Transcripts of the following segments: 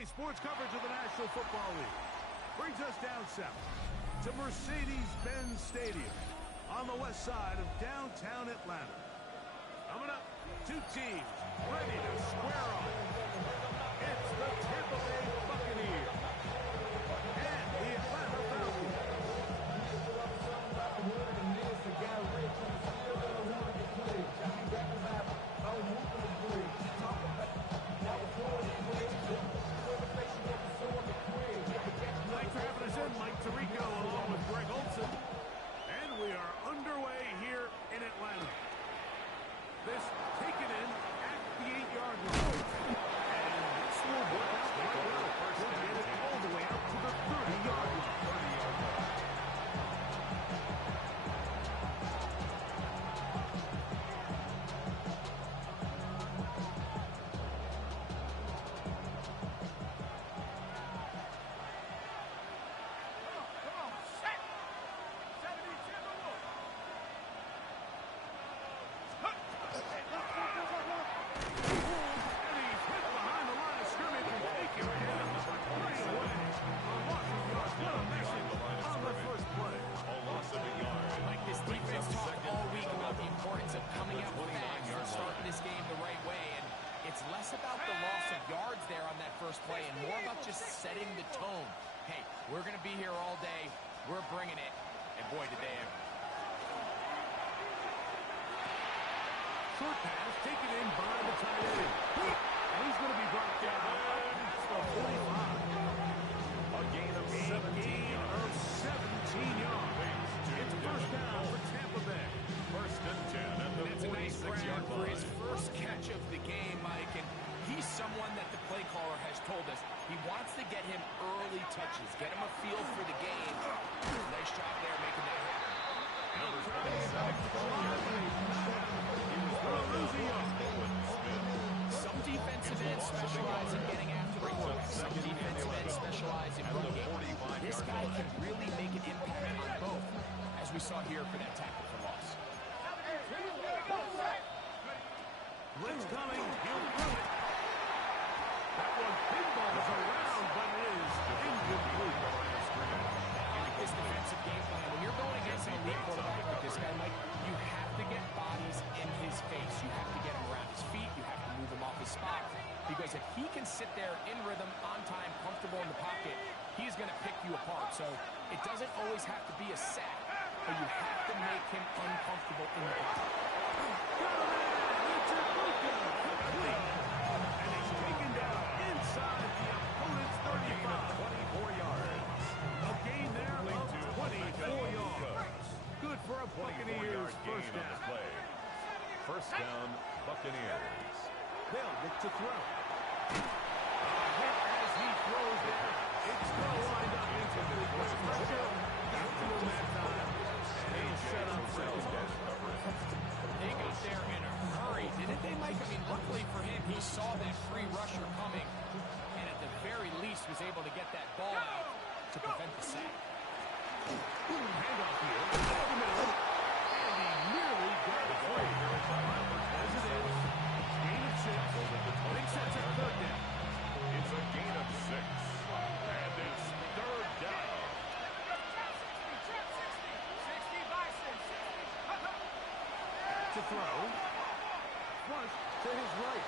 Today's sports coverage of the National Football League brings us down south to Mercedes-Benz Stadium on the west side of downtown Atlanta. Coming up, two teams ready to square off. It's the Tampa Bay Buccaneers and the Atlanta Falcons. Thanks for having us in, Mike Tirico, along with Greg Olson. And we are underway here in Atlanta. This taken in at the 8-yard line. And this will work out quite well. We'll get it all the way out to the 30-yard line. Play and more about just setting the tone. Hey, we're going to be here all day. We're bringing it. And boy, did they ever. Short pass taken in by the tight end. And he's going to be brought down past the 45. A gain of 17 yards. It's first down for Tampa Bay. First and 10 at the 46-yard line. For his first catch of the game, Mike, and he's someone that the play caller has told us he wants to get him early touches, get him a feel for the game. Nice job there making that happen. Some defensive ends specialize in getting after the quarterback. Some defensive ends specialize in run game. This guy can really make an impact on both, as we saw here for that tackle for loss. Blitz coming. He'll throw it. That one pinballs around, but it is incomplete. This defensive game plan, when you're going against an elite quarterback like this guy, Mike, you have to get bodies in his face. You have to get him around his feet. You have to move him off his spot. Because if he can sit there in rhythm, on time, comfortable in the pocket, he's going to pick you apart. So it doesn't always have to be a sack, but you have to make him uncomfortable in the pocket. And he's taken down inside the opponent's 35. 24 yards. A gain there of 24 yards. Good for a Buccaneers first down. First down, Buccaneers. They'll look to throw. A hit as he throws there. It's going to wind up incomplete. Pressure got to him that time. And he's set up for They got there in a hurry, didn't they, Mike? I mean, luckily for him, he saw that free rusher coming, and at the very least was able to get that ball out to prevent the sack. Handoff here. Over the middle. And he nearly got it free. As it is, gain of 6. Big sets at third down. It's a gain of 6. And it's third down. To throw. Flush to his right.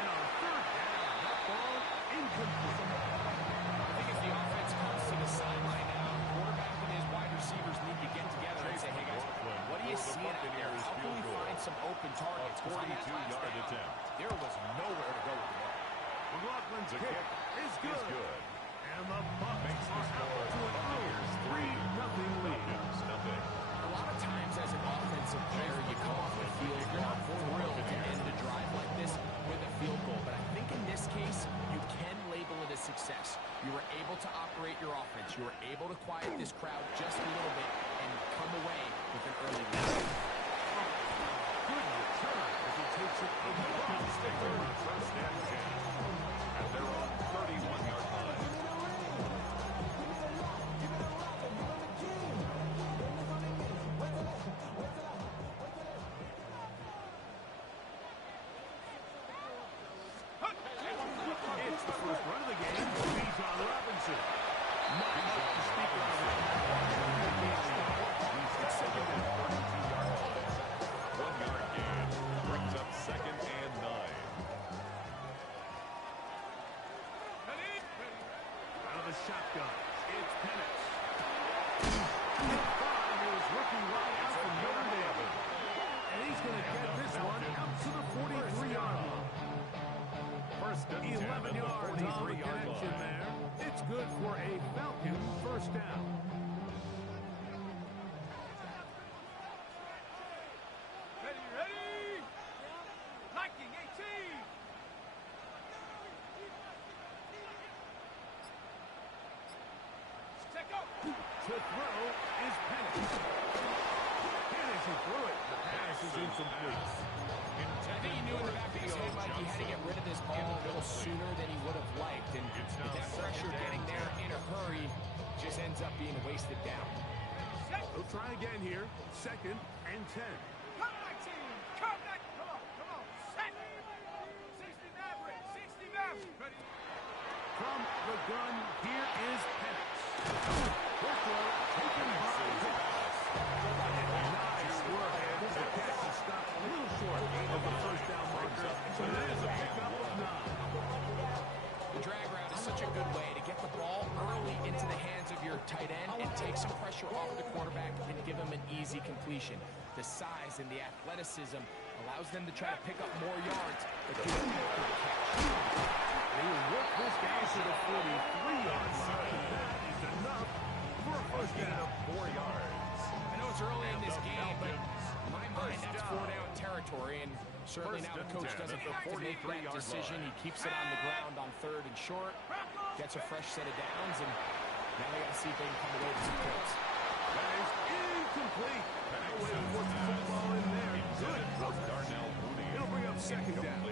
And on third down, that ball incomplete. I think as the offense comes to the sideline now, the quarterback and his wide receivers need to get together and say, hey guys, what are you seeing out there? How can we find some open targets? Because on that last down, there was nowhere to go with the ball. McLaughlin's kick is good. And the Bucs are out to an early 3-0 lead. A lot of times as an offensive player, you come off the field, you're not thrilled to end a drive like this with a field goal. But I think in this case, you can label it a success. You were able to operate your offense. You were able to quiet this crowd just a little bit and come away with an early lead. Good return as he takes it across the 30. First and 10. At their own 31-yard line. going to get this one out to the 43-yard line. First and 10 11 yards on the 43-yard connection line. there. It's good for a Falcon first down. Ready? Liking 18. Check out. To throw is Penix. Penix, he threw it. The pass is incomplete. I think he knew in the back of his head, Mike, he had to get rid of this ball a little sooner than he would have liked. And with that pressure getting there in a hurry, just ends up being wasted down. We'll try again here. Second and 10. Come 19. Come 19. Come on. Set. 60 Maverick. 60 Maverick. Ready? From the gun, here is Penix. Quick throw, taken by Hicks. Nice work. The catch is stopped a little short of the first down marker, but it is a pickup of 9. The drag route is such a good way to get the ball early into the hands of your tight end and take some pressure off the quarterback and give him an easy completion. The size and the athleticism allows them to try to pick up more yards, but do it after the catch. They will work this down to the 43-yard line. That is enough for a first down. 4 yards. I know it's early in this game, but in my mind, that's 4-down territory, and certainly now the coach doesn't have to make that decision. He keeps it on the ground on 3rd and short, gets a fresh set of downs, and now they got to see if they can come away with some kills. That is incomplete. No way to work the football in there. Good. It'll bring up second down.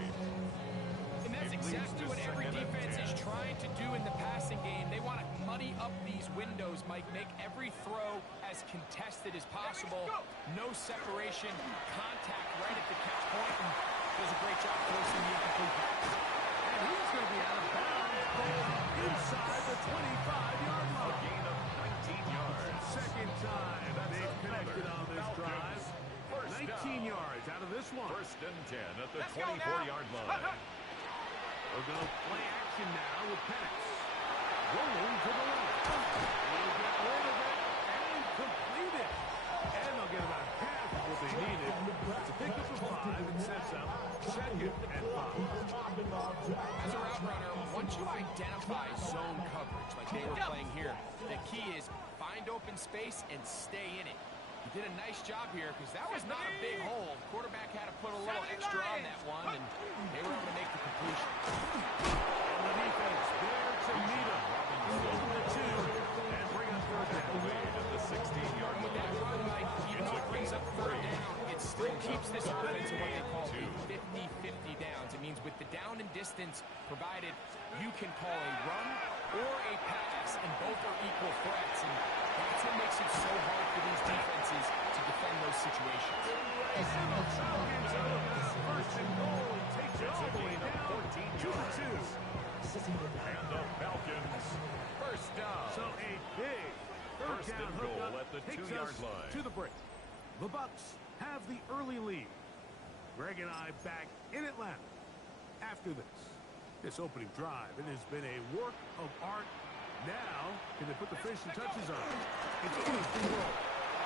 And that's exactly what every defense is trying to do in the passing game. They want to muddy up these windows, Mike, make every throw as contested as possible. No separation, contact right at the catch point, and does a great job forcing the incomplete pass. And he's going to be out of bounds inside the 25-yard line. A gain of 19 yards. Second time they've connected on this drive. 19 yards out of this one. First and 10 at the 24-yard line. We're going to play action now with Penix. Rolling to the left. He'll get rid of it and complete it. And they'll get about half of what they needed to pick up the 5 and sets up second and 5. As a route runner, once you identify zone coverage like they were playing here, the key is find open space and stay in it. He did a nice job here because that was not a big hole. Quarterback had to put a little extra on that one, and they were able to make the completion. And the defense there to meet him. Over the 2 and bring up third down. At the 16-yard And with that run, Mike, even though it brings up 3rd down, it still keeps this offense in what they call a 50-50 downs. It means with the down and distance provided, you can call a run or a pass, and both are equal threats. And that's what makes it so hard for these defenses to defend those situations. And the Falcons are first and goal and takes it all the way down 14 to the 2. And the Falcons first down. So a big third First down and goal hookup at the takes 2-yard us line. to the break. The Bucs have the early lead. Greg and I back in Atlanta after this opening drive. It has been a work of art. Now, can they put the finishing touches on it? It's a roll.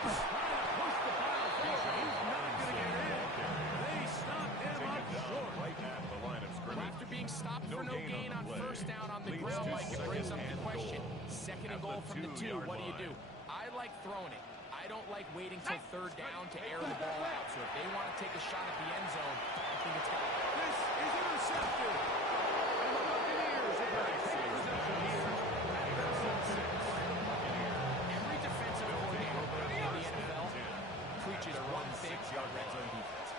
Trying to push the pile forward. He's not going to get in. They stopped him up short. Right at the line of Well, scrimmage. after being stopped for no gain on play. first down on the Leads ground, to Mike, it brings up the second question. and goal. Second and At goal the from the 2. 2-yard What do you do? line. I like throwing it. I don't like waiting till 3rd down to air the ball out. So if they want to take a shot at the end zone, I think it's got. This is intercepted. And the Buccaneers are going to take possession here at their own 6. Every defensive coordinator in the NFL preaches one thing to our red zone defense.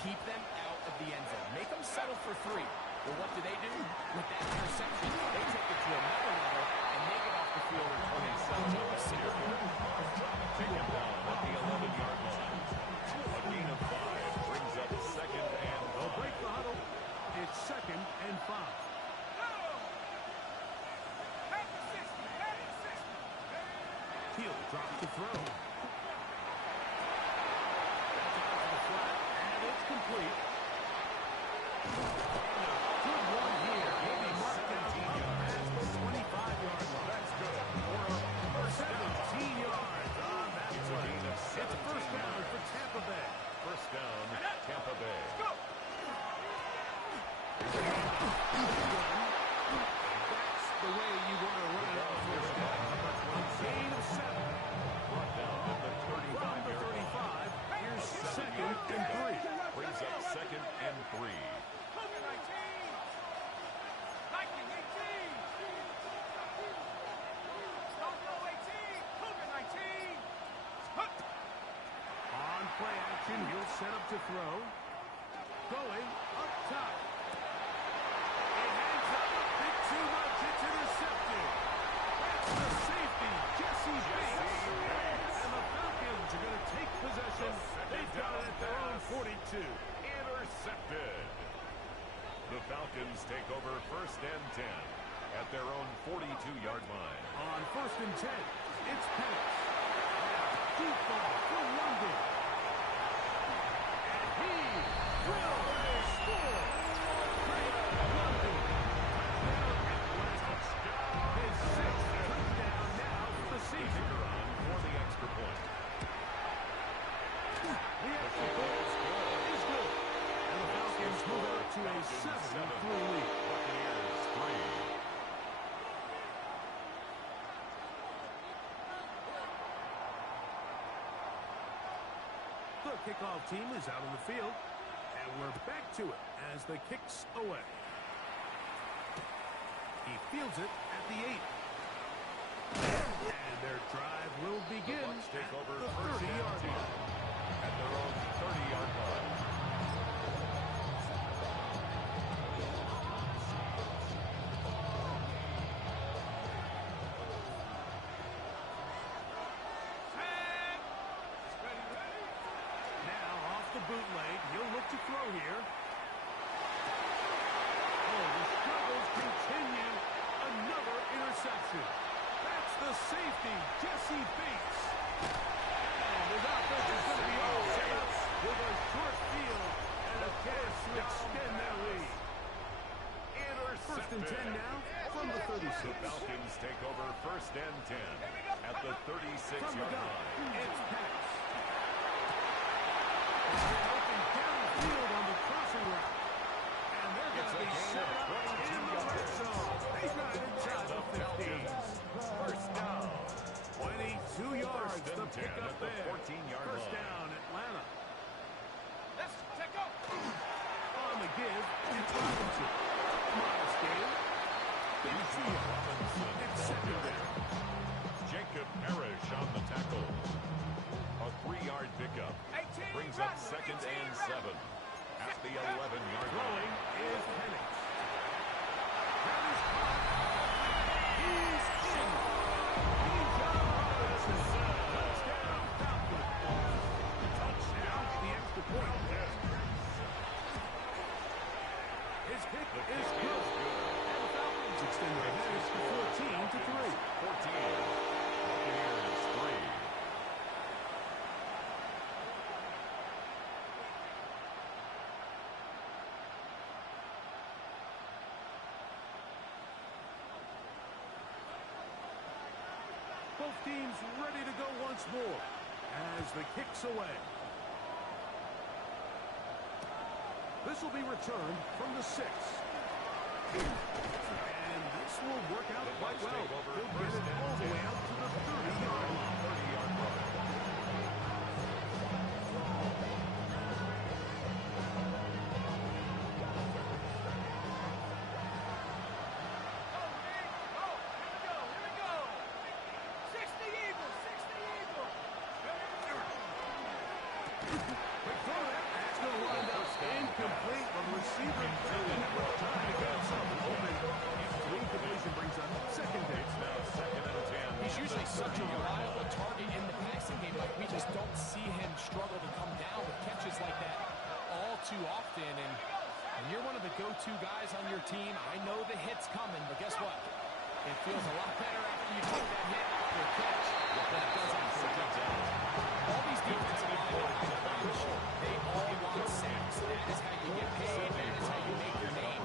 Keep them out of the end zone. Make them settle for 3. Well, what do? With that interception, they take it to another level, and they get off the field and turn themselves up a single field. Take him down at the 11-yard line. A gain of 5 brings up second and They'll break the huddle. It's second and 5. He'll drop to throw. That's out to the flat, and it's complete. Good one here. He'll be marked down past the 25-yard line. that's good. For 17 yards on that play. It's a first down for Tampa Bay. First down to throw. Going up top. It hangs up a bit too much. It's intercepted. That's the safety, Jesse Bates. And the Falcons are going to take possession. They've got it at their own 42. Intercepted. The Falcons take over 1st and 10 at their own 42-yard line. On 1st and 10, it's Penix. Deep ball from London. And he will score. Great London. Touchdown. His 6th touchdown now for the season. Kicker on for the extra point. The extra point is good. And the Falcons move out to a 7-3 lead. Buccaneers 3. The kickoff team is out on the field, and we're back to it as the kick's away. He fields it at the 8. And their drive will begin The Bucs take over the 1st and 30-yard 10 line. at their own 30-yard line. Now off the bootleg, he'll look to throw here. Oh, the struggles continue. Another interception. That's the safety, Jesse Bates. And his offense is going to be all set up with a short field and a chance to extend their lead. 1st and 10 now from the 36. The Falcons take over 1st and 10 at the From the 36-yard gun, line. it's Penix. They're open downfield on the crossing route. And they're going to be set up in the red zone. They got it inside the 15. First down. 22 yards, First and the 10 pickup at the there. 14-yard First line. down, Atlanta. Let's take off. On the give, it's Robinson. Miles game. Big field. It's secondary. Jacob Parrish on the tackle. A 3-yard pickup. 18 Brings up runs, 2nd 18 and runs. 7 at the 11-yard Throwing line. is Penix. That is caught. He's in. Bijan Robinson. Touchdown, Falcons. Touchdown, the extra point. His kick is good. And the Falcons extend their advantage to 14-3. 14. Buccaneers 3. Both teams ready to go once more as the kick's away. This will be returned from the 6. And this will work out quite well. He'll get it all the way out to the 30-yard line. 30-yard line. Here we go. 60 Eagles, 60 Eagles. Quick throw there. That's going to wind up incomplete. The receiver didn't have much time to get himself open. The incompletion brings up 2nd down. It's now 2nd and 10. He's usually such a reliable target in the passing game, but we just don't see him struggle to come down with catches like that all too often. And when you're one of the go-to guys on your team, I know the hit's coming, but guess what? It feels a lot better after you take that hit after a catch than it does after a touchdown. All these defensive linemen, I promise you, they all want sacks. That is how you get paid. That is how you make your name.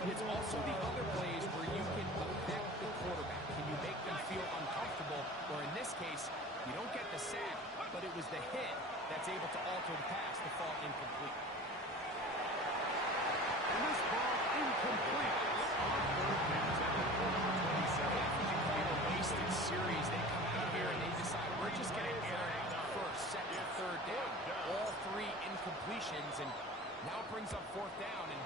But it's also the other plays where you can affect the quarterback. Can you make them feel uncomfortable? Or in this case, you don't get the sack, but it was the hit that's able to alter the pass to fall incomplete. And this ball incomplete. On 3rd and 27. A wasted series. They come out here and they decide we're just going to air it out 1st, 2nd, 3rd down. All 3 incompletions, and now it brings up 4th down. And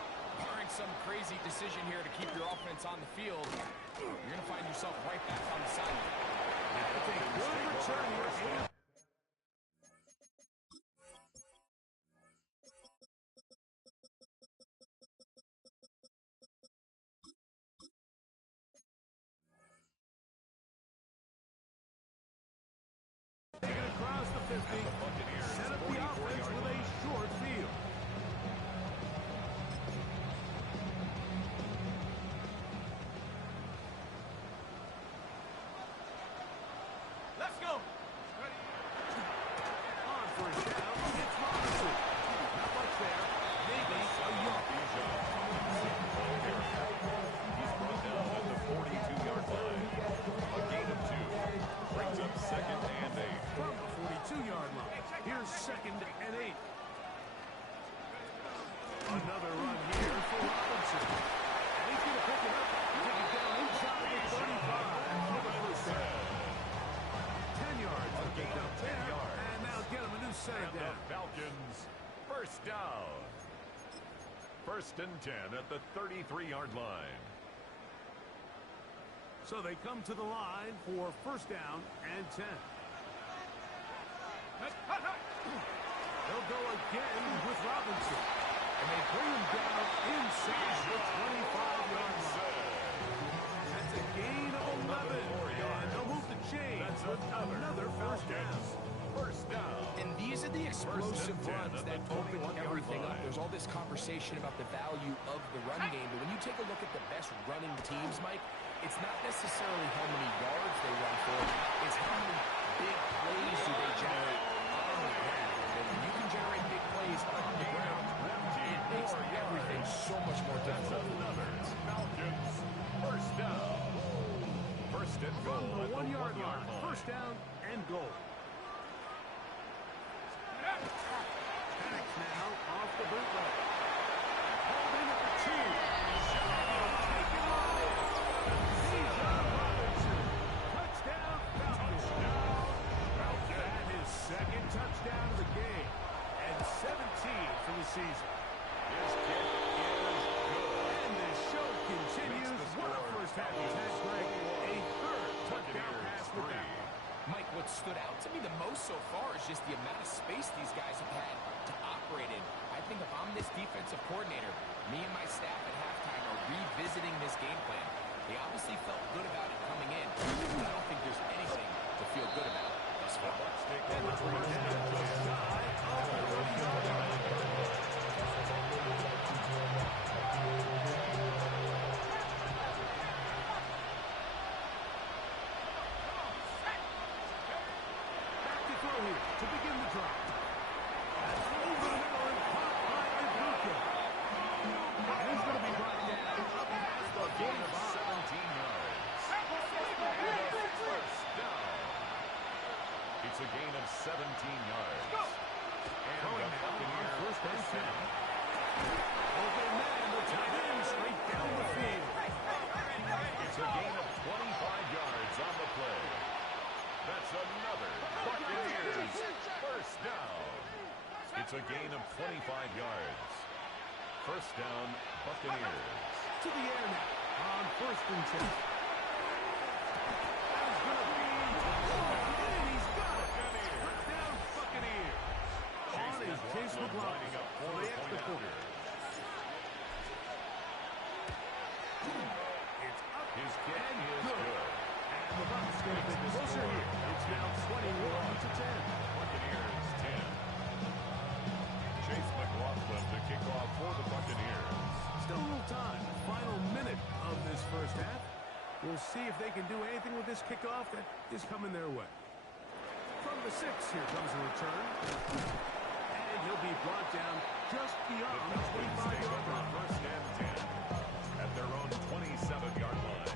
barring some crazy decision here to keep your offense on the field, you're going to find yourself right back on the sideline. That's a good return here. 50. Set up the offense with a short field. Let's go. On for a down. It's Robinson. Not much there. Maybe a yard. He's brought down at the 42-yard line. A gain of 2. Brings up 2nd and 8. From the 42-yard line. Here's 2nd and 8. Another run here for Robinson. And he's going to pick it up. Take it down inside the 35. For the first down. 10 yards. A gain of 10 yards. And now get him a new set And the down. Falcons, first down. 1st and 10 at the 33-yard line. So they come to the line for first down and 10. They'll go again with Robinson. And they bring him down inside the 25-yard line. That's a gain of 11. And they'll move the chain. That's another first down. First down. And these are the explosive First and 10 runs at that the open 21-yard everything up. line. There's all this conversation about the value of the run game, but when you take a look at the best running teams, Mike, it's not necessarily how many yards they run for, it's how many big plays do they generate on the ground. And when you can generate big plays on the ground, it makes everything so much more That's difficult. another Falcons, first down. First and goal From the at the 1-yard 1-yard line. First down and goal. Penix now off the bootleg. Pulled in at the 2. Taken on it. Bijan Robinson. Touchdown Falcons. And his second touchdown of the game. And 17 for the season. This kick is good. And the show continues. What a first half he's had, Greg. A third touchdown pass with that one. Mike, what stood out to me the most so far is just the amount of space these guys have had to operate in. I think if I'm this defensive coordinator, me and my staff at halftime are revisiting this game plan. They obviously felt good about it coming in, but I don't think there's anything to feel good about thus far. And let's bring it down to the side of the 30-yard line. Back to throw here to begin the drive. That's over the middle and caught by Ibuka. And he's going to be brought down up past the Gain of 45. 17 yards. First down. It's a gain of 17 yards. And Going the now on Buccaneers first and first 10. down. Open man, the tight end straight down the field. It's a gain of 25 yards on the play. That's another Buccaneers first down. It's a gain of 25 yards. First down, Buccaneers. To the air now on first and 10. That's going to be... And he's got it. First down, Buccaneers. On is Chase McLaughlin lining up for the extra point. It's up His kick and is good. good. And the Bucs get a bit closer here. It's now 21-10. Buccaneers 10. Chase McLaughlin to kick off for the Buccaneers. Still a little time. Final minute of this first half. We'll see if they can do anything with this kickoff that is coming their way. From the 6, here comes a return. And he'll be brought down just beyond the 25-yard line. First and 10 at their own 27-yard line.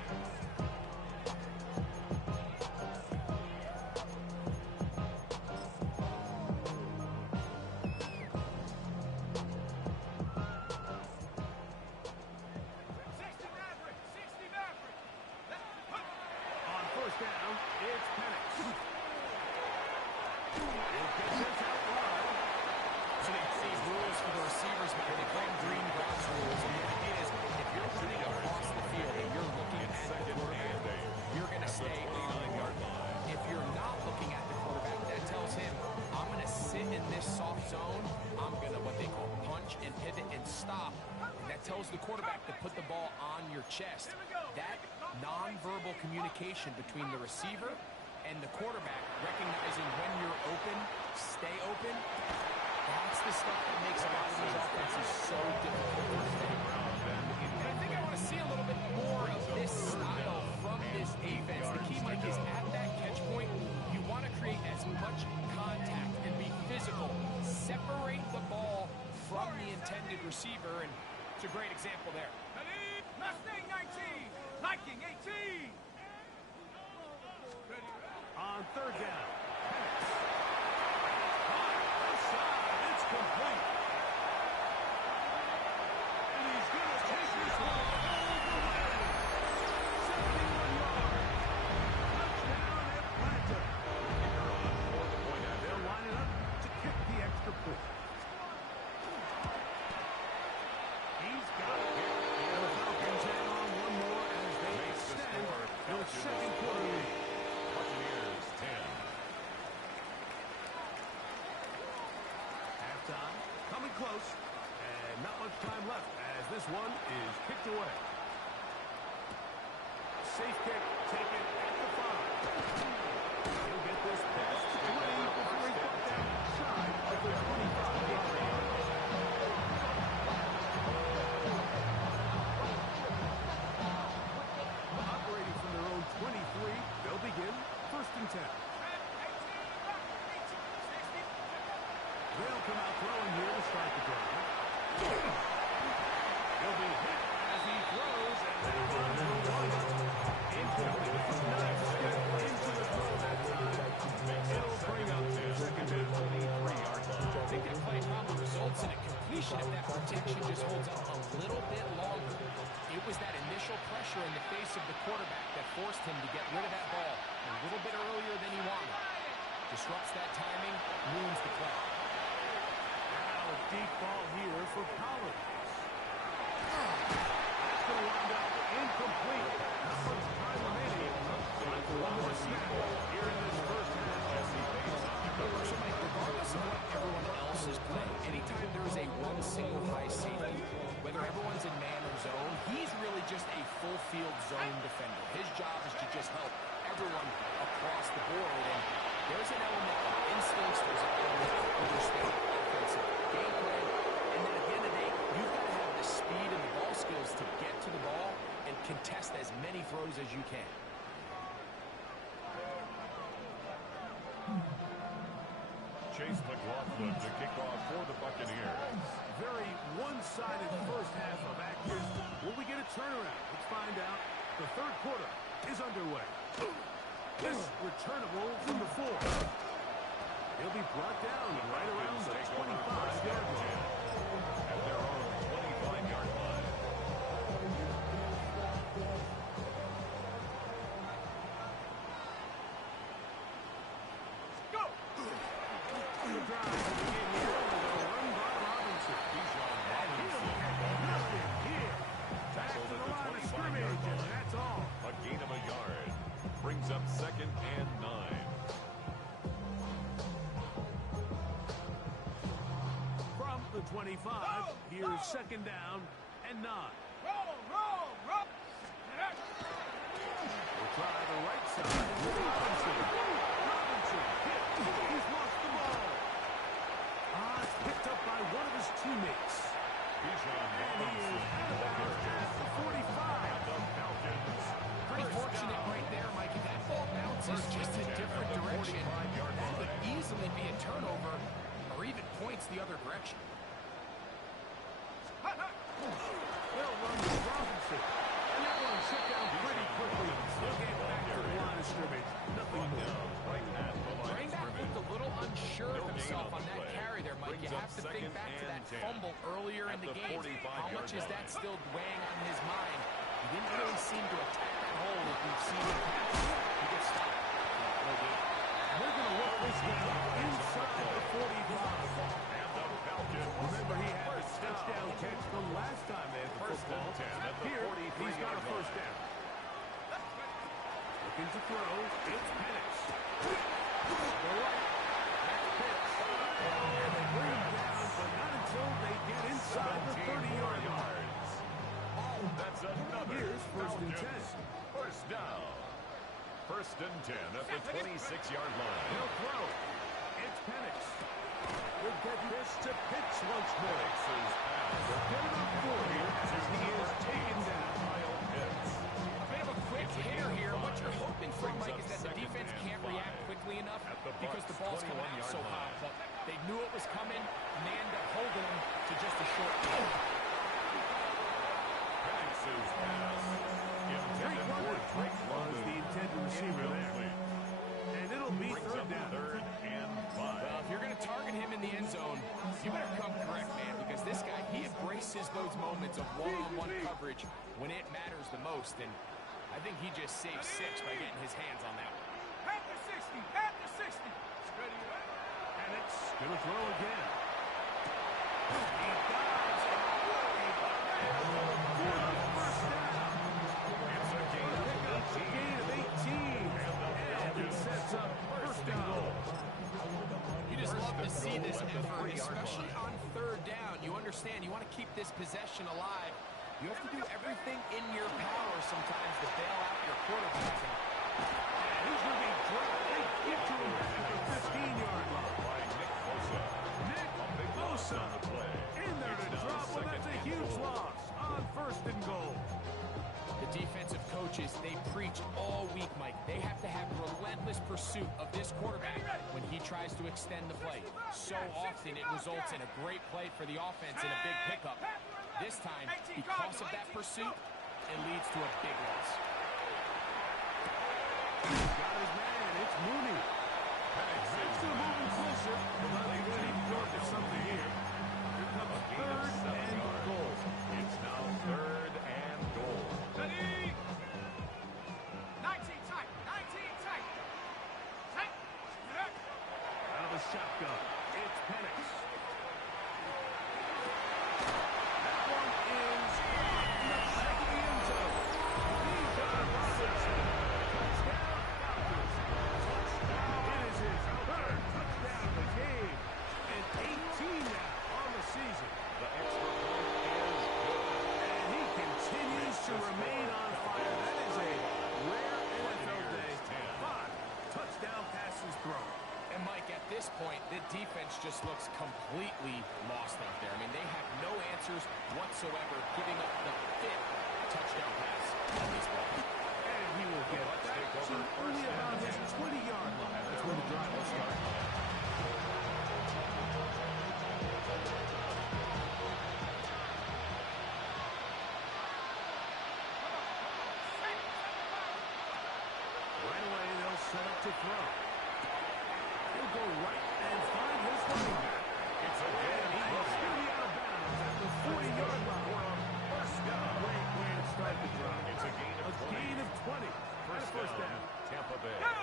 On first down, it's Penix. He'll get this out wide. So these rules for the receivers, man, they call them green grass rules. And the idea is if you're running across the field and you're looking at the quarterback, you're going to stay on the 29-yard line. If you're not looking at the quarterback, that tells him, I'm going to sit in this soft zone. I'm going to what they call punch and pivot and stop. And that tells the quarterback to put the ball on your chest. That nonverbal communication between the receiver And the quarterback recognizing when you're open, stay open, that's the stuff that makes a lot of these offenses so difficult to stay around. And I think I want to see a little bit more of this style from this defense. The key, Mike, is at that catch point, you want to create as much contact and be physical. Separate the ball from the intended receiver, and it's a great example there. Mustang 19, Viking 18. On third down. Outside, it's complete. And he's going to take this one all the way. 71 yards. Touchdown Atlanta. They'll line it up to kick the extra point. He's got it. And the Falcons hang on one more as they extend their second quarter lead. Buccaneers 10. Halftime, coming close, and not much time left as this one is kicked away. Safe kick taken at the 5. He'll get this past 3 before he got down shy of the 25-yard line. Operating from their own 23, they'll begin first and 10. They'll come out throwing here to start the drive. He'll be hit as he throws, and that runs will wind up incomplete. Nice step into the throw that time. It'll bring up second down. 23-yard line. I think that play probably results in a completion if that protection just holds up a little bit longer. It was that initial pressure in the face of the quarterback that forced him to get rid of that ball a little bit earlier than he wanted. Disrupts that timing, ruins the play. Now a deep ball here for Collins. That's going to wind up incomplete. Not much time remaining. Time for one more snap here in this first half. So, Mike, regardless of what everyone else is playing, anytime there's a one single high safety, whether everyone's in man or zone, he's really just a full field zone defender. His job is to just help everyone across the board. And there's an element of instincts, there's an element of understanding offensive game plan. And then at the end of the day, you've got to have the speed and the ball skills to get to the ball and contest as many throws as you can. Chase McLaughlin to kick off for the Buccaneers. Very one-sided first half of action. Will we get a turnaround? Let's find out. The third quarter is underway. This returnable from the 4. He'll be brought down right around the 25-yard line. At their own 25-yard line. Go! On the drive to begin here with a run by Robinson. And he'll get nothing here. Back to the line of scrimmage, and that's all. A gain of a yard. Brings up second and 9. From the 25, here's second down and 9. Roll! We'll try the right side with Robinson. Robinson hit. He's lost the ball. It's picked up by one of his teammates. And he is out of bounds at the 45. The Falcons. Pretty fortunate right there, Mike. If that ball bounces just a different direction, that would easily be a turnover or even points the other direction. They'll run with Robinson. And that one shut down pretty quickly. They'll get back to the line of scrimmage. Nothing more. Right at the line Running of back scrimmage. looked a little unsure of No gain himself on on the that play. carry there, Mike. You Brings up have to think second back to that and 10. fumble earlier At in the the game. 45-yard How much is line. that still weighing on his mind? He didn't really seem to attack that hole as we've seen in the past. He gets stopped. No gain. They're going to work this down inside the 45. And the Falcons. Remember, he had a touchdown catch the last time they had the First football. and 10 at the Here, he's got a 43-yard first line. down. Looking to throw. It's Penix. The right. That's Pitts. And they bring him down, but not until they get inside the 30-yard line. That's another Here's first and 10. Falcons. First down. First and 10 at the 26-yard line. He'll throw. It's Penix. We'll get this to Pitts once more. Penix's pass. They'll get him up 4 here as he is taken down. Kyle Pitts. A bit of a quick hitter here. What you're hoping for, Mike, is that the defense can't react quickly enough because the ball's coming out so high. But they knew it was coming, manned up holding him to just a short game. Penix's pass. Intended for Drake Was the intended receiver there. And it'll be Brings third up down. 3rd and 5. Well, if you're going to target him in the end zone, you better come correct, man, because this guy, he embraces those moments of one-on-one coverage when it matters the most. And I think he just saved 6 by getting his hands on that one. At the 60. At the 60. Ready, ready. And it's going to throw again. He dives and for the first down. It's a gain of Pickup, a gain of 18. And it sets up first and goal. You just love to see this effort, especially on 3rd down. You understand, you want to keep this possession alive. You have to do everything in your power sometimes to bail out your quarterback. And he's going to be dropped. They get to him at the 15-yard line. by Nick Bosa. Nick A big loss Bosa on the play. in there to It's now drop one. 2nd That's a and huge goal. loss on first and goal. The defensive coaches, they preach all week, Mike. They have to have relentless pursuit of this quarterback when he tries to extend the play. So often it results in a great play for the offense and a big pickup. This time, because of that pursuit, it leads to a big loss. He's got his man. It's Mooney. Penix's That's going to move him closer. But I think we need to go to something here. Here comes a gain of 3rd 7 and yards. goal. It's now 3rd and goal. Ready. 19 tight. 19 tight. Tight. Get up. Out of the shotgun. It's Penix. That one is in the back of the end zone. Bijan Robinson. Touchdown, Falcons. Touchdown. It is his 3rd touchdown of the game. And 18 now on the season. The extra point is good. And he continues to remain on fire. That is a rare NFL day. 5 touchdown passes thrown. And Mike, at this point, the defense just looks completely lost out there. I mean, they have no answers whatsoever, giving up the 5th touchdown pass on this ball. And he will get back to only about his 20-yard line. That's where the drive will start. Right away, they'll set up to throw. He'll go right and find his running back. It's a gain And of he's 12 going to be out of bounds at the 40-yard line. First down. Great way to start the drive. It's a gain of 20. Gain of 20. First down. Tampa Bay. Go.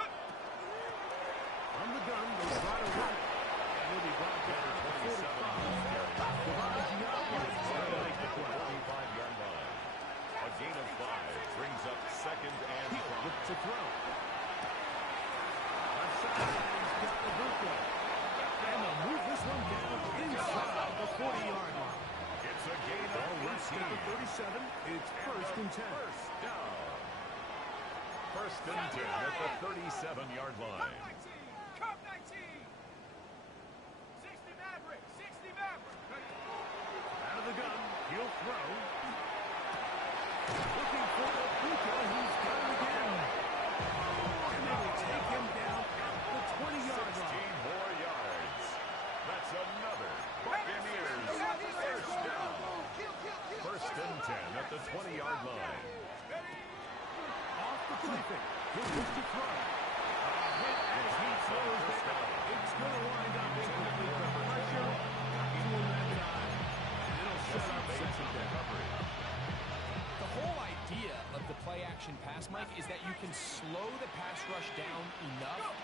Hut. From the gun, goes right away. And he'll be brought down at the 45. Provides the outlet to make the play. 45-yard line. A gain of 5 brings up 2nd and He'll 5. look to throw. Left side, he's got the Buka. And they'll move this one down inside the 40-yard line. It's a gain of Ball rushed at the 18. 37. It's first and 10. First down. First and 10 at the 37-yard line. Cup 19. 60 Maverick. 60 Maverick. Ready. Out of the gun, he'll throw. Looking for the Buka, he's got it again. And they will take him down at the 20-yard 16 line. more yards. That's another Buccaneers first down. First and 10 at the 20-yard line. Off the prefect. He'll look to throw. Hit as he throws there. It's going to wind up incomplete. The pressure got to him that time. And it'll set up second down. The whole idea of the play-action pass, Mike, is that you can slow the pass rush down enough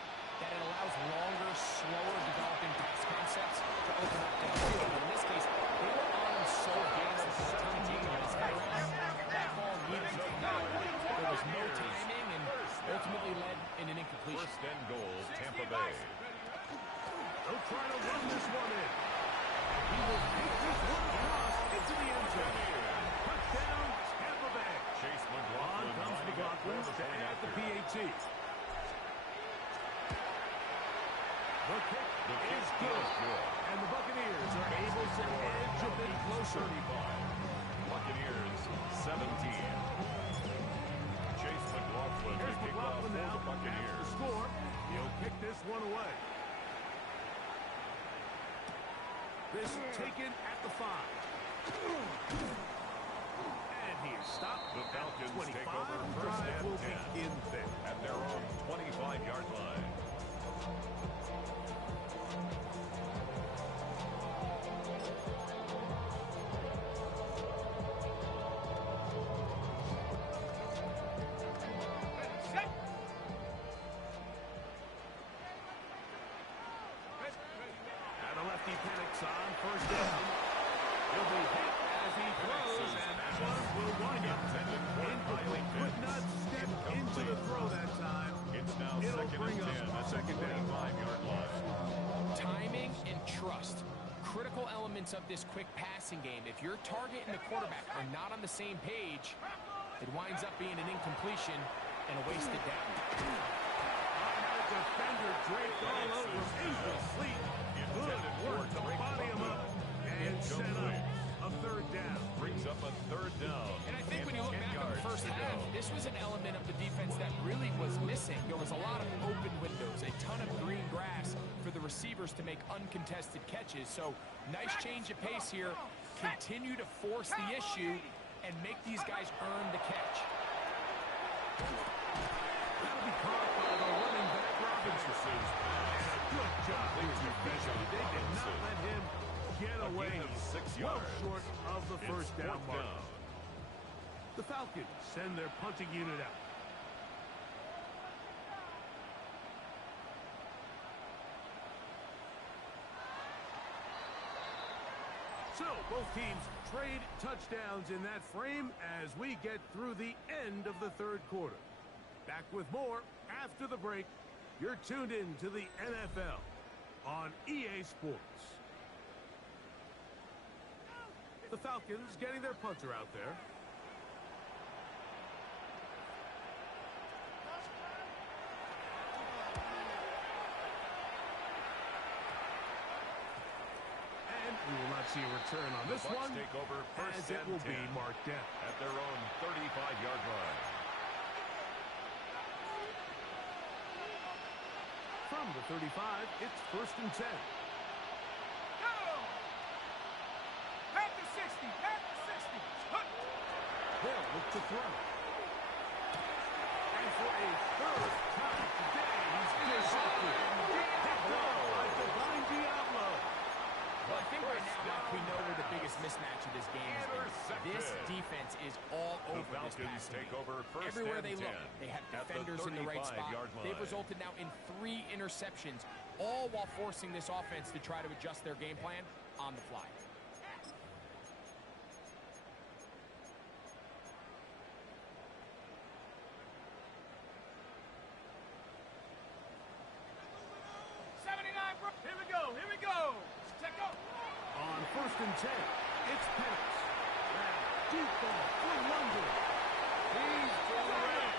that it allows longer, slower developing pass concepts to open up downfield. But in this case, they were on him so fast that by the time he got his head around, that ball needed to come out. There was no timing and ultimately led in an incompletion. First and goal, Tampa Bay. They'll try to run this one in. He will take this one across into the end zone. Touchdown, Tampa Bay. Chase On McLaughlin comes lining up McLaughlin for the to point add the after. answer. 35. Buccaneers 17. Chase McLaughlin to Here's kick off McLaughlin for now. the Buccaneers. Has the score. He'll kick this one away. This taken at the 5. And he is stopped. The Falcons at 25. take over first Drive and will 10 begin there. at their own 25-yard line. Set. And the lefty panics on first down. He'll be hit as he throws, and that one will wind up incomplete. Could not step into the throw that time. It's now It'll second bring and us 10 at the second down. 25-yard line. Timing and trust. Critical elements of this quick passing game. If your target and the quarterback are not on the same page, it winds up being an incompletion and a wasted down. That defender draped all over incomplete. Good work to body him up and set up a third down. Brings up a third down. And I think when you look 10 back on the yards first to half, go. this was an element of the defense that really was missing. There was a lot of open windows, a ton of green grass for the receivers to make uncontested catches. So nice change of pace here. Continue to force the issue and make these guys earn the catch. That'll be caught by the running back Robinson. And a good job here defensively. They did not let him get away. gain of 6 Well yards. short of the It's first down fourth mark. down. The Falcons send their punting unit out. So, both teams trade touchdowns in that frame as we get through the end of the third quarter. Back with more after the break. You're tuned in to the NFL on EA Sports. The Falcons getting their punter out there. And we will not see a return on this Bucs one, take over first as it and will 10 be marked down. at their own 35-yard line. From the 35, it's first and 10. Go! Back to 60. Back to 60. Hut. They'll look to throw. And for a third time today, he's intercepted. Picked off by Divine Diablo. Well, I think right now, Mike, we know where the biggest mismatch of this game is. This defense is all The over this Falcons passing take game. over first Everywhere and they 10 look, they have at the defenders in the right spot. 35-yard line. They've resulted now in 3 interceptions, all while forcing this offense to try to adjust their game plan on the fly. Here we go. Here we go. Check out. On first and 10, it's Penix. Deep ball for London. He's direct.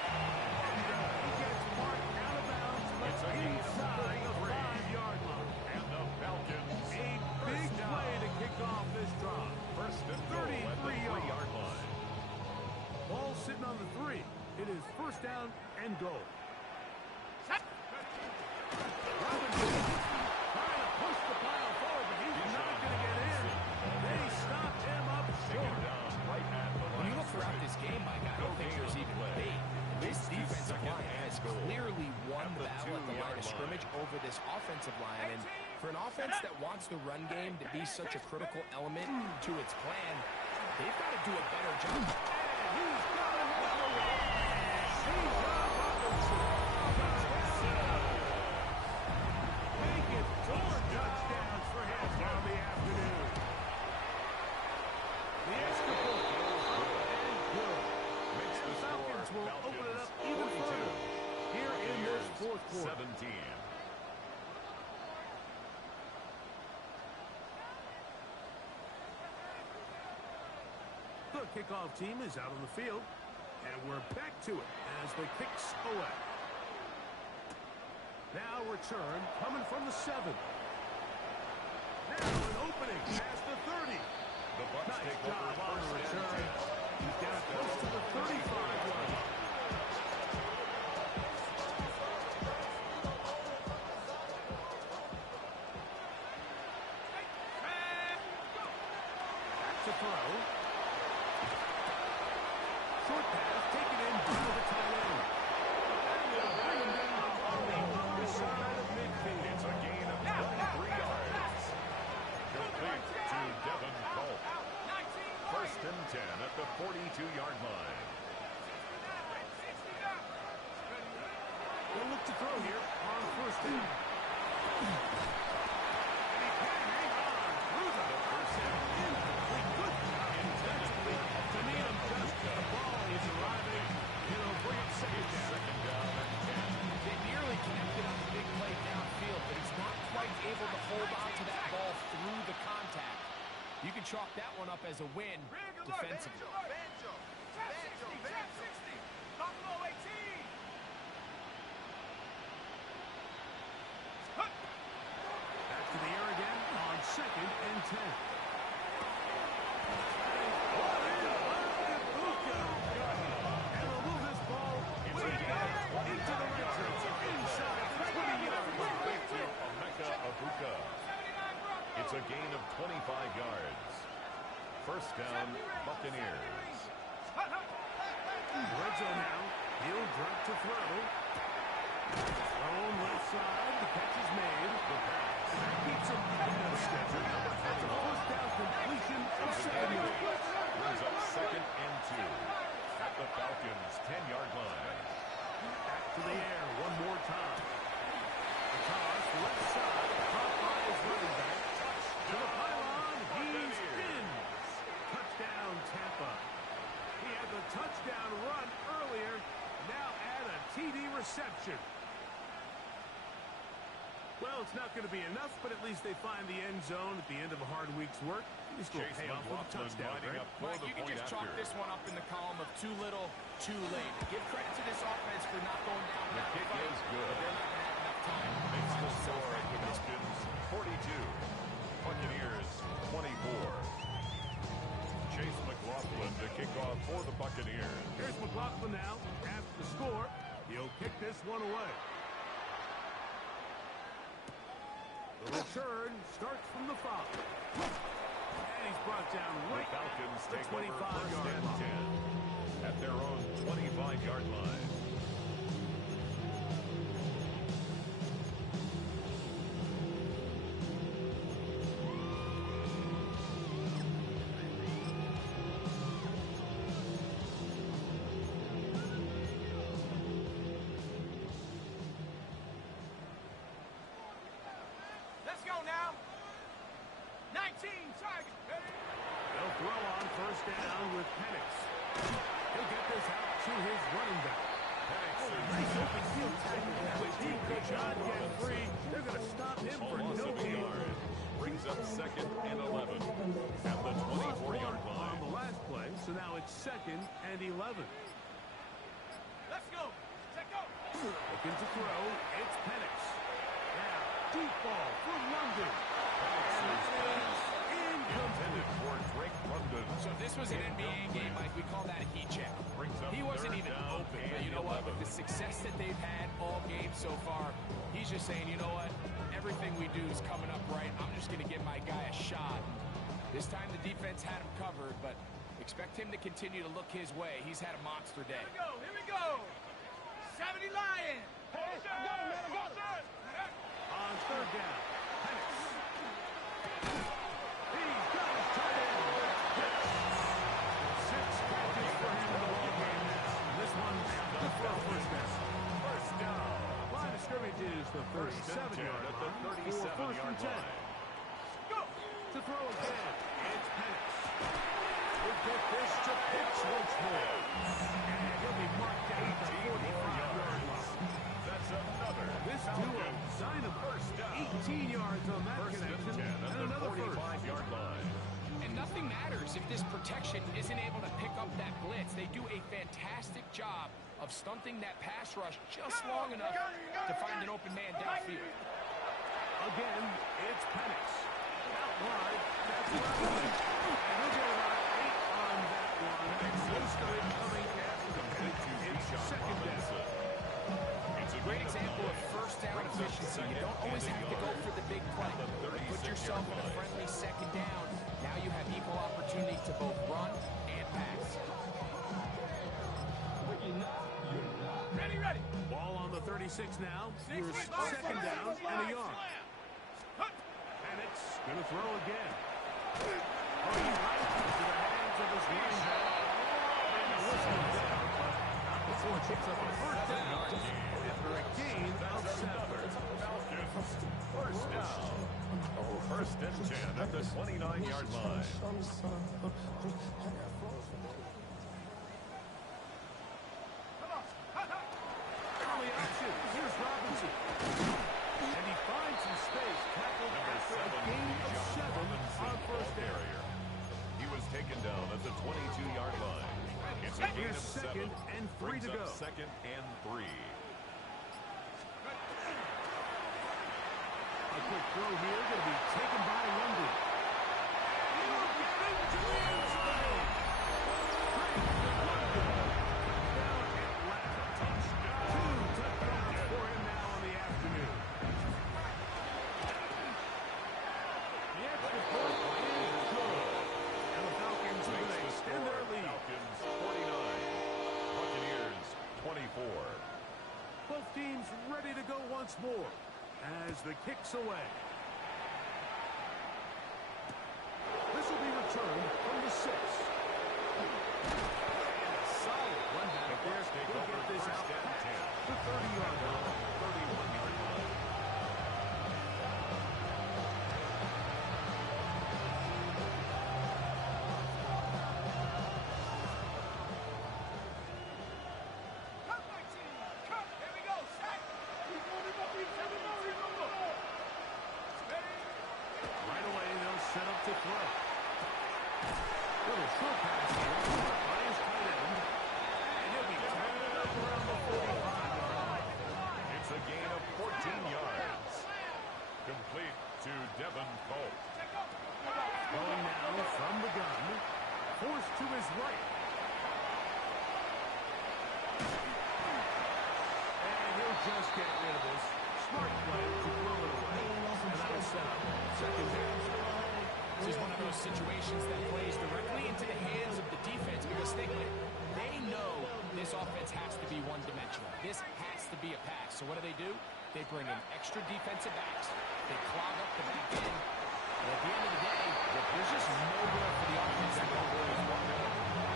He gets marked out of bounds, but It's a gain of inside the 3. 5-yard line. And the Falcons A big first down. play to kick off this drive. First and goal at the 33 yards. 3-yard line. Ball sitting on the 3. It is first down and goal. Robinson trying to push the pile forward, but he's not going to get in. They stopped him up short. Down right at the When line. you look throughout this game, Mike, I don't think there's even debate. This defensive line has clearly won the battle at the line of scrimmage over this offensive line. And for an offense that wants the run game to be such a critical element to its plan, they've got to do a better job. He's got another one. Robinson. Make it 4 touchdowns for him on the afternoon. The extra point and good. Makes And the the Falcons score, will open it up Falcons even 42. further here in this fourth quarter. 17. The kickoff team is out on the field, and we're back to it as the kicks away. Now return coming from the 7. Now an opening past the 30. The Bucs take to throw. Short pass taken in by the tight end. And they'll bring him down on the other side of midfield. It's a gain of 23 yards. Complete to Devin Culp. First and 10 at the 42-yard line. They'll look to throw here on first down. And he can hang on through the first down. Incomplete. Good job. Intentionally to meet him just as the ball is arriving. It'll bring up second down and 10. They nearly connected on the big play downfield, but he's not quite able to hold on to that ball through the contact. You can chalk that one up as a win defensively. Back to the air again on second and 10. And will move this ball way down into the red zone inside the 20-yard line. It's a gain of 25 yards. First down, Buccaneers. Red zone now. He'll drop to throw. Thrown left side. The catch is made. The pass. That keeps him ahead of schedule. That's a first down completion of 7 yards. Brings up second and 2 at the Falcons' 10-yard line. Back to the air one more time. The toss left side. Caught by his running back. To the pylon. He's in. Touchdown, Tampa. He had the touchdown run earlier. Now add a TD reception. Well, it's not going to be enough, but at least they find the end zone at the end of a hard week's work. At least we'll pay off with a touchdown, right? Mike, you can just chalk this one up in the column of too little, too late. Give credit to this offense for not going down. The kick is good. But they're not going to have enough time. Makes the score at the Falcons 42. Buccaneers 24. Chase McLaughlin to kick off for the Buccaneers. Here's McLaughlin now. After the score, he'll kick this one away. The return starts from the 5. And he's brought down right The Falcons at the take over first 25-yard and line. 10 at their own 25-yard line. Let's go now. 19 target. They'll throw on first down with Penix. He'll get this out to his running back. Penix nice open field tackle. He could not get free. They're going to stop him for no gain. Brings up second and 11 at the 24-yard line. On the last play, so now it's second and 11. Let's go. Let's go. Looking to throw, it's Penix. Now, deep ball for London. And it is incomplete. For Drake London. So if this was an NBA game, Mike, we call that a heat check. He wasn't even open, but you know what? With the success that they've had all game so far, he's just saying, you know what? Everything we do is coming up right. I'm just going to give my guy a shot. This time the defense had him covered, but expect him to continue to look his way. He's had a monster day. Here we go. 70 Lions. Hold on, man. Hold on. On third down, Penix. He's got his tight end. 6 catches for him in the ball game now. This one's good for a first down. First down. Line of scrimmage is the 37-yard at the line for first 37-yard and 10. line. Go. To throw again, it's Penix. We'll get this to pitch once more. And he'll be marked down at the 45-yard line. That's another. This duo, dynamite. First down. 18 yards on that First and connection, 10 at and the another first. 45-yard line. And nothing matters if this protection isn't able to pick up that blitz. They do a fantastic job of stunting that pass rush just long enough to find an open man downfield. Again, it's Penix. Out wide, that's right. And he'll get about 8 on that one. Most of it coming after the catch. It's second down. It's a Great example of first down efficiency. You don't always have to go for the big play. Put yourself in a friendly second down. Now you have equal opportunity to both run and pass. Ready, ready. Ball on the 36 now. Here's second down and a yard. And it's going to throw again. Oh, he's right into the hands of his running back. And a whistle down, but not before it picks up a first down after a gain of 7. Falcons, first down. First and 10 at the 29-yard line. Early action. Here's Robinson. And he finds some space. Tackled after a gain of 7 on first down. He was taken down at the 22-yard line. It's a gain of 7. Second and 3 to go. Second and 3. A quick throw here, going to be taken by London. He'll get into the end zone. Great London. Down Atlanta. Touchdown. 2 touchdowns for him now in the afternoon. The extra point is good. And the Falcons are going to extend their lead. Falcons 49. Buccaneers 24. Both teams ready to go once more. As the kick's away. This will be returned from the 6. Solid run back there. We'll get this out past the 30-yard line. 31-yard line. Cut, my team. Cut. Here we go. Sack. Right away, they'll set up to throw. Little short pass here. By his tight end. And he'll be tackled up around the 45-yard line. It's a gain of 14 yards. Complete to Devin Colt. Throwing now from the gun. Forced to his right. And he'll just get rid of this. Smart play to throw it away. And that'll set up second down. This is one of those situations that plays directly into the hands of the defense because they know this offense has to be one-dimensional. This has to be a pass. So what do? They bring in extra defensive backs. They clog up the back end. And at the end of the day, there's just nowhere for the offense to go.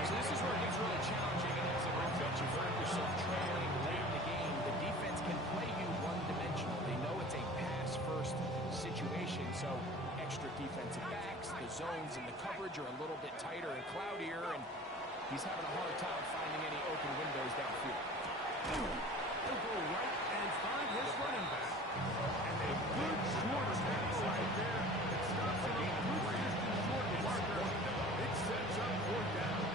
So this is where it gets really challenging. And as an offense, you find yourself trailing late in the game. The defense can play you one-dimensional. They know it's a pass-first situation. So extra defensive backs, the zones and the coverage are a little bit tighter and cloudier, and he's having a hard time finding any open windows downfield. He'll go right and find his running back. And a good short tackle right there. It stops him a good distance short of Parker. It sets up fourth down.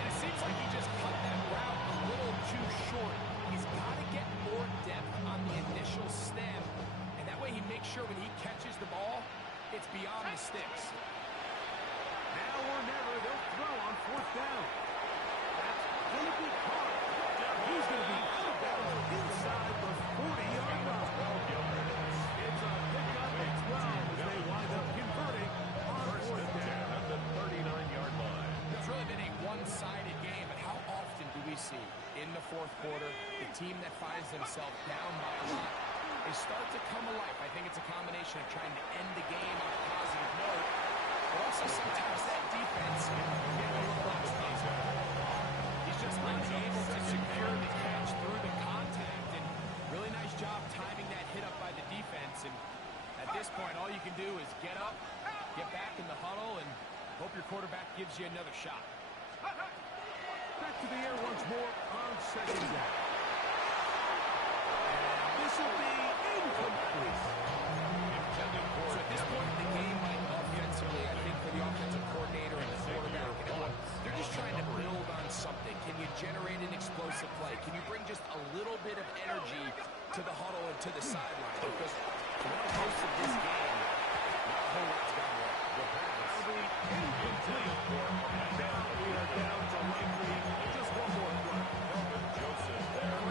And it seems like he just cut that route a little too short. He's got to get more depth on the initial stem, and that way he makes sure when he catches the ball, it's beyond the sticks. Now or never, they'll throw on fourth down. That's going to be caught. He's going to be out of bounds inside the 40-yard line. It's a pickup at 12 as they wind up converting on fourth down. At the 39-yard line. It's really been a one-sided game, but how often do we see in the fourth quarter the team that finds themselves down by a lot, they start to come alive? I think it's a combination of trying to end the game on a positive note, but also sometimes that defense can get a little lackadaisical. He's just unable to secure the catch through the contact, and really nice job timing that hit up by the defense. And at this point, all you can do is get up, get back in the huddle, and hope your quarterback gives you another shot. Back to the air once more on second down. And this will be incomplete. So at this point in the game, Mike, offensively, I think for the offensive coordinator and the quarterback and everyone, they're just trying to build on something. Can you generate an explosive play? Can you bring just a little bit of energy to the huddle and to the sideline? Because for most of this game, not a whole lot's gone wrong. The pass will be incomplete. And now we are down to likely just one more play.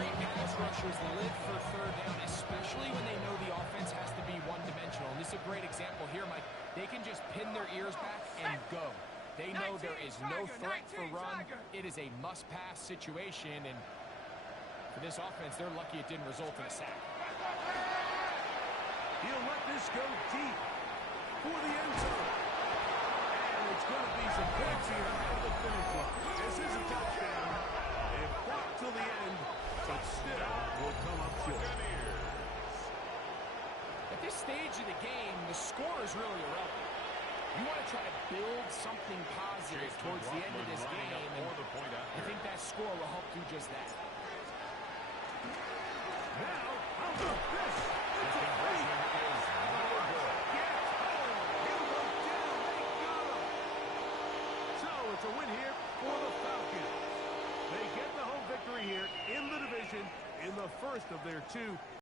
Great pass rushers live for third down, especially when they know the offense has to be one-dimensional. And this is a great example here, Mike. They can just pin their ears back and go. They know there is no threat for run. It is a must-pass situation, and for this offense, they're lucky it didn't result in a sack. He'll let this go deep for the end zone. And it's going to be some points here at the finish line. This is a touchdown. It fought till the end, but still will come up short. At this stage of the game, the score is really irrelevant. You want to try to build something positive towards the end of this game, and I think that score will help do just that. Now, how about this? It's a free. So it's a win here for the Falcons. They get the home victory here in the division in the first of their two